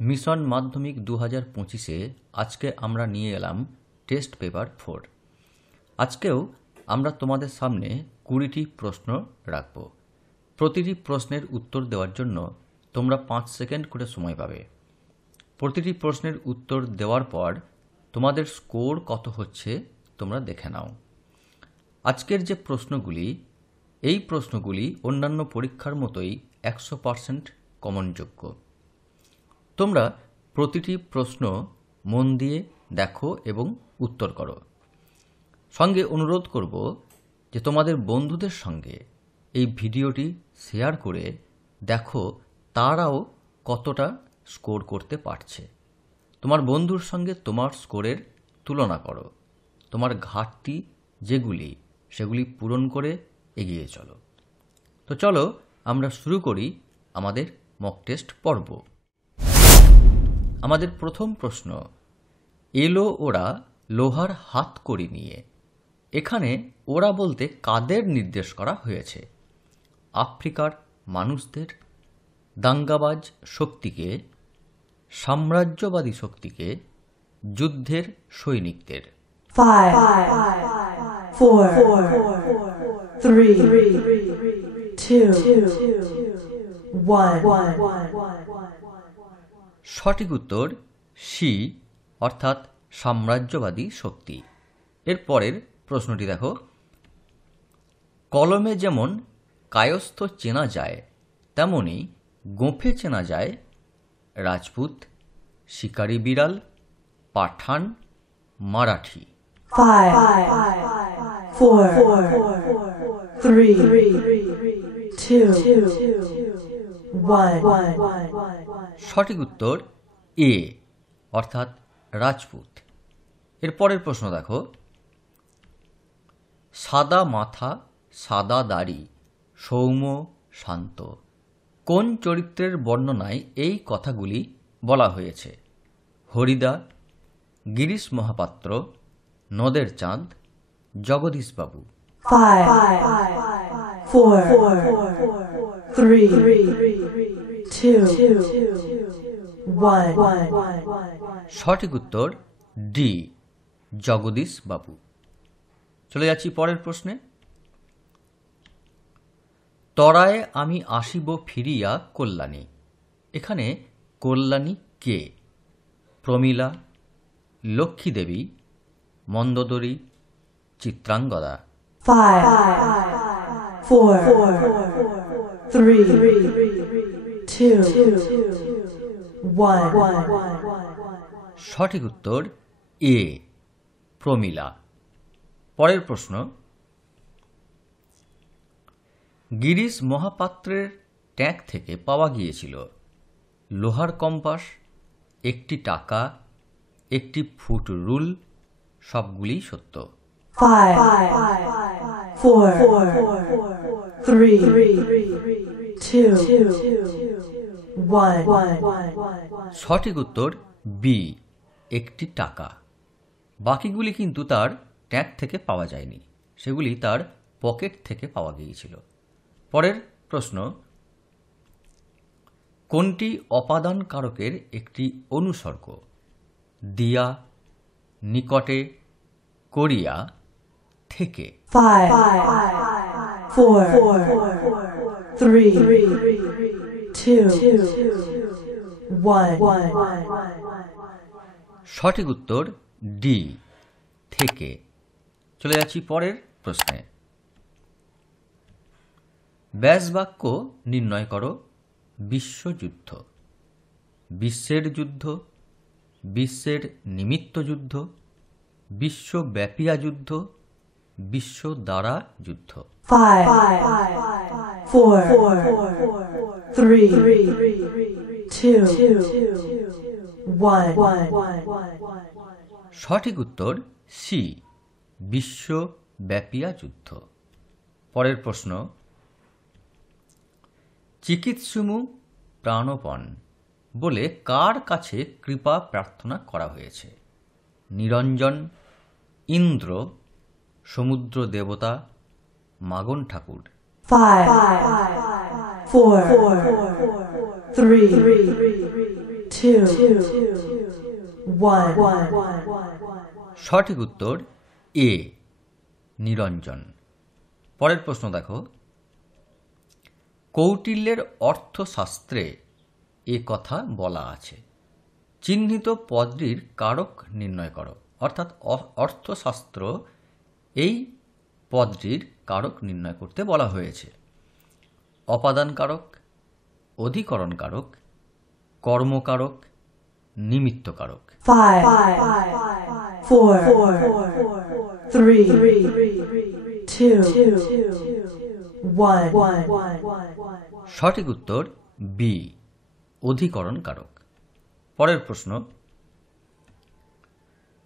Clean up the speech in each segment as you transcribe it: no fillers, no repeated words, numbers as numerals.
Mission মাধ্যমিক 2025-এ আজকে আমরা নিয়ে এলাম টেস্ট পেপার 4। আজকেও আমরা তোমাদের সামনে 20টি প্রশ্ন রাখব। প্রতিটি প্রশ্নের উত্তর দেওয়ার জন্য তোমরা 5 সেকেন্ড করে সময় পাবে। প্রতিটি প্রশ্নের উত্তর দেওয়ার পর তোমাদের স্কোর কত হচ্ছে তোমরা দেখে নাও। আজকের যে প্রশ্নগুলি, এই প্রশ্নগুলি অন্যান্য পরীক্ষার মতোই 100% কমনযোগ্য। তোমরা প্রতিটি প্রশ্ন মন দিয়ে দেখো এবং উত্তর করো। সঙ্গে অনুরোধ করব যে তোমাদের বন্ধুদের সঙ্গে এই ভিডিওটি শেয়ার করে দেখো তারাও কতটা স্কোর করতে পারছে। তোমার বন্ধুর সঙ্গে তোমার স্কোরের তুলনা করো। তোমার ঘাটতি যেগুলি সেগুলি পূরণ করে এগিয়ে চলো। তো চলো আমরা শুরু করি আমাদের মক টেস্ট পর্ব। আমাদের প্রথম প্রশ্ন, এলো ওরা লোহার হাতকড়ি নিয়ে। এখানে ওরা বলতে কাদের নির্দেশ করা হয়েছে? আফ্রিকার মানুষদের, দাঙ্গাবাজ শক্তিকে, সাম্রাজ্যবাদী শক্তিকে, যুদ্ধের সৈনিকদের। 5, 4, 3, 2, 1. সঠিক উত্তর সি, অর্থাৎ সাম্রাজ্যবাদী শক্তি। এর পরের প্রশ্নটি দেখো, কলমে যেমন কায়স্থ চেনা যায় তেমনি গোঁফে চেনা যায় রাজপুত, শিকারি বিড়াল, পাঠান, মারাঠি। 5, 4, 3, 2, 1. সঠিক উত্তর এ, অর্থাৎ রাজপুত। এর পরের প্রশ্ন দেখো, সাদা মাথা, সাদা দাড়ি, সৌম্য, শান্ত। কোন চরিত্রের বর্ণনায় এই কথাগুলি বলা হয়েছে? হরিদা, গিরিশ মহাপাত্র, নদের চাঁদ, জগদীশবাবু। 5, 4, 3, 2, 1. সঠিক উত্তর ডি, জগদীশবাবু। চলে যাচ্ছি পরের প্রশ্নে। তরায় আমি আসিব ফিরিয়া কল্যাণী। এখানে কল্যাণী কে? প্রমীলা, লক্ষ্মী দেবী, মন্দোদরী, চিত্রাঙ্গদা। 5, 4, 3, 2, 1. সঠিক উত্তর এ, প্রমীলা। পরের প্রশ্ন, গিরিশ মহাপাত্রের ট্যাঙ্ক থেকে পাওয়া গিয়েছিল লোহার কম্পাস, একটি টাকা, একটি ফুট রুল, সবগুলি সত্য। 5, 4, 3, 2, 1. সঠিক উত্তর বি, একটি টাকা। বাকিগুলি কিন্তু তার ট্যাঙ্ক থেকে পাওয়া যায়নি, সেগুলি তার পকেট থেকে পাওয়া গিয়েছিল। পরের প্রশ্ন, কোনটি অপাদান কারকের একটি অনুসর্গ? দিয়া, নিকটে, করিয়া, থেকে। 5, 4, 3, 2, 1. সঠিক উত্তর ডি, থেকে। চলে যাচ্ছি পরের প্রশ্নে। ব্যাস বাক্য নির্ণয় করো। বিশ্বযুদ্ধ, বিশ্বের যুদ্ধ, বিশ্বের নিমিত্ত যুদ্ধ, বিশ্বব্যাপিয়া যুদ্ধ, বিশ্ব দ্বারা যুদ্ধ। 5, 4, 3, 2, 1. সঠিক উত্তর সি, বিশ্বব্যাপিয়া যুদ্ধ। পরের প্রশ্ন, চিকিৎসমু প্রাণপণ বলে কার কাছে কৃপা প্রার্থনা করা হয়েছে? নিরঞ্জন, ইন্দ্র, সমুদ্র দেবতা, মাগন ঠাকুর। 5, 4, 3, two, one. সঠিক উত্তর এ নিরঞ্জন। পরের প্রশ্ন দেখো, কৌটিল্যের অর্থশাস্ত্রে এ কথা বলা আছে, চিহ্নিত পদটির কারক নির্ণয় করো। অর্থাৎ অর্থশাস্ত্র এই পদটির কারক নির্ণয় করতে বলা হয়েছে। অপাদান কারক, অধিকরণ কারক, কর্মকারক, নিমিত্ত কারক। 5, 4, 3, 2, 1. সঠিক উত্তর বি অধিকরণ কারক। পরের প্রশ্ন,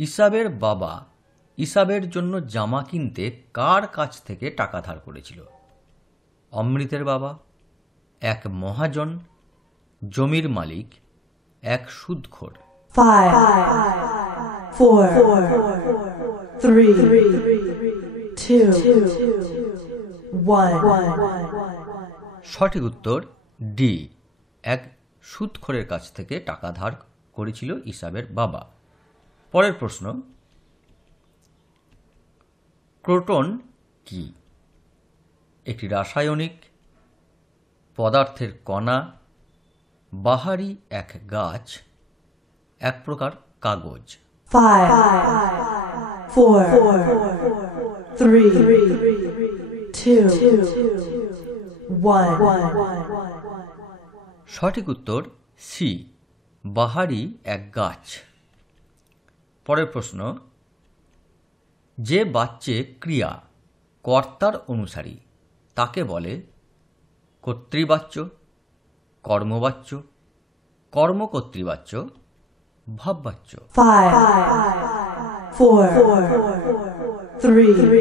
ইসাবের বাবা ইসাবের জন্য জামা কিনতে কার কাছ থেকে টাকা ধার করেছিল? অমৃতের বাবা, এক মহাজন, জমির মালিক, এক সুদখোর। 5, 4, 3, 2, 1. সঠিক উত্তর ডি এক সুদখোরের কাছ থেকে টাকা ধার করেছিল ইসাবের বাবা। পরের প্রশ্ন, ক্রোটন কি? একটি রাসায়নিক, পদার্থের কণা, বাহারি এক গাছ, এক প্রকার কাগজ। 5, 4, 3, 2, 1. সঠিক উত্তর সি বাহারি এক গাছ। পরের প্রশ্ন, যে বাচ্চে ক্রিয়া কর্তার অনুসারী তাকে বলে কর্তৃবাচ্য, কর্মবাচ্য, কর্মকর্তৃবাচ্য, ভাববাচ্য। 5, 4, 3, 2,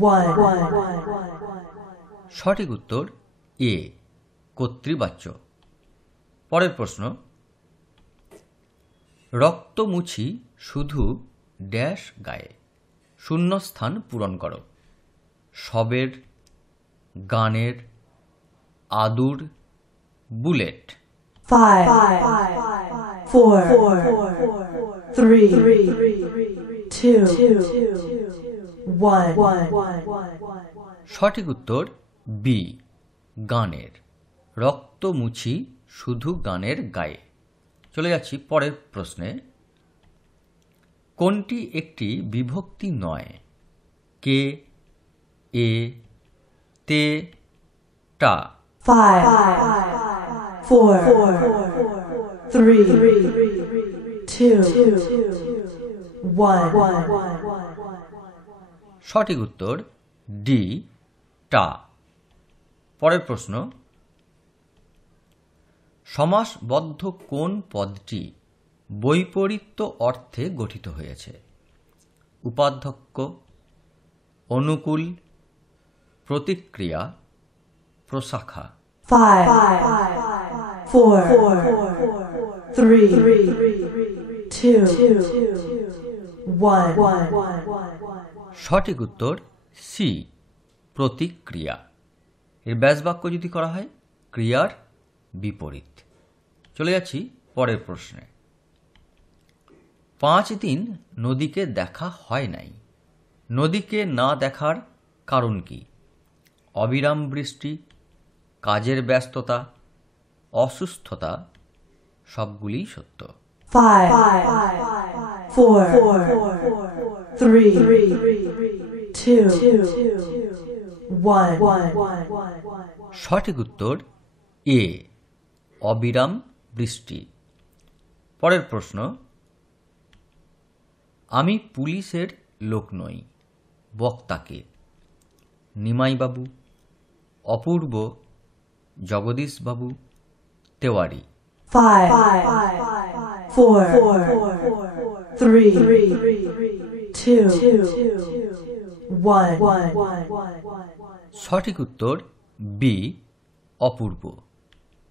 1. সঠিক উত্তর এ কর্তৃবাচ্য। পরের প্রশ্ন, রক্ত মুছি শুধু ড্যাশ গায়ে, শূন্যস্থান পূরণ করো। শবের, গানের, আদুর, বুলেট। 5, 4, 3, 2, 1. সঠিক উত্তর বি গানের, রক্ত মুছি শুধু গানের গায়ে। চলে যাচ্ছি পরের প্রশ্নে, কোনটি একটি বিভক্তি নয়? কে, এ, তে, টা। 5, 4, 3, 2, 1. সঠিক উত্তর ডি টা। পরের প্রশ্ন, সমাসবদ্ধ কোন পদটি বৈপরীত্য অর্থে গঠিত হয়েছে? উপাধ্যক্ষ, অনুকূল, প্রতিক্রিয়া, প্রশাখা। 5, 4, 3, 2, 1. সঠিক উত্তর সি প্রতিক্রিয়া। এর ব্যাসবাক্য যদি করা হয় ক্রিয়ার বিপরীত। চলে যাচ্ছি পরের প্রশ্নে, 5 দিন নদীকে দেখা হয় নাই, নদীকে না দেখার কারণ কি? অবিরাম বৃষ্টি, কাজের ব্যস্ততা, অসুস্থতা, সবগুলিই সত্য। 5, 4, 3, 2, 1. সঠিক উত্তর এ অবিরাম বৃষ্টি। পরের প্রশ্ন, আমি পুলিশের লোক নই, বক্তাকে? নিমাইবাবু, অপূর্ব, জগদীশবাবু, তেওয়ারি। 5, 4, 3, 2, 1. সঠিক উত্তর বি অপূর্ব।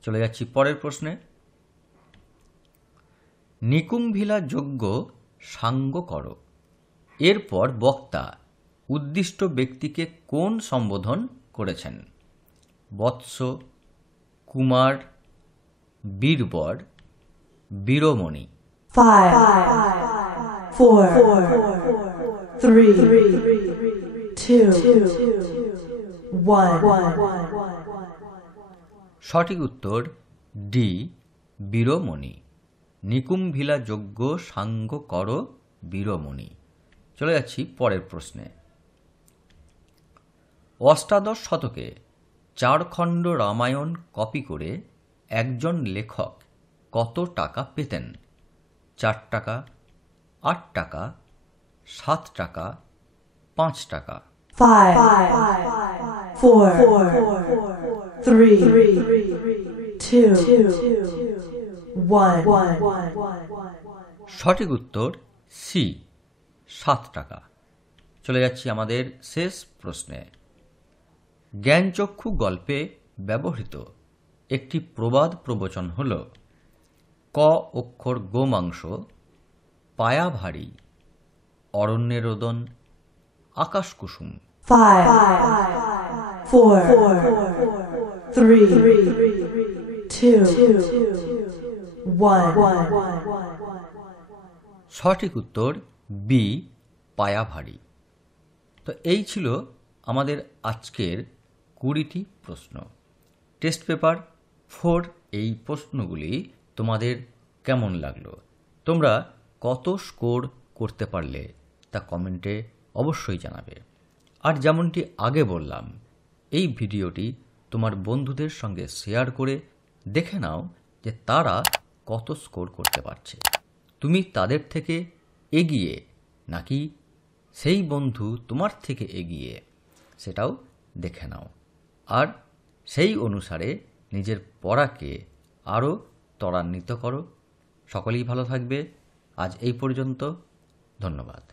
চলে যাচ্ছি পরের প্রশ্নে, নিকুম্ভিলা যজ্ঞ সাঙ্গ করো। এরপর বক্তা উদ্দিষ্ট ব্যক্তিকে কোন সম্বোধন করেছেন? বৎস, কুমার, বীরবর, বীরমণি। 5, 4, 3, 2, 1. সঠিক উত্তর ডি, বীরমণি। নিকুম্ভিলা যজ্ঞ সাঙ্গ কর বীরমণি। চলে যাচ্ছি পরের প্রশ্নে। অষ্টাদশ শতকে 4 খণ্ড রামায়ণ কপি করে একজন লেখক কত টাকা পেতেন? 4 টাকা, 8 টাকা, 7 টাকা, 5 টাকা। 5, 4, 3, 2, 1. সঠিক উত্তর সি, 7 টাকা। চলে যাচ্ছি আমাদের শেষ প্রশ্নে। জ্ঞানচক্ষু গল্পে ব্যবহৃত একটি প্রবাদ প্রবচন হল ক অক্ষর গোমাংস, পায়া ভারী, অরণ্যে রোদন, আকাশ কুসুম। 5, 4, 3, 2, 1. সঠিক উত্তর বি, পায়া ভারী। তো এই ছিল আমাদের আজকের 20টি প্রশ্ন। টেস্ট পেপার 4 এই প্রশ্নগুলি তোমাদের কেমন লাগলো? তোমরা কত স্কোর করতে পারলে তা কমেন্টে অবশ্যই জানাবে। আর যেমনটি আগে বললাম, এই ভিডিওটি তোমার বন্ধুদের সঙ্গে শেয়ার করে দেখে নাও যে তারা কত স্কোর করতে পারছে। তুমি তাদের থেকে এগিয়ে নাকি সেই বন্ধু তোমার থেকে এগিয়ে, সেটাও দেখে নাও। আর সেই অনুসারে নিজের পড়াকে আরও ত্বরান্বিত করো। সকলেই ভালো থাকবে। আজ এই পর্যন্ত। ধন্যবাদ।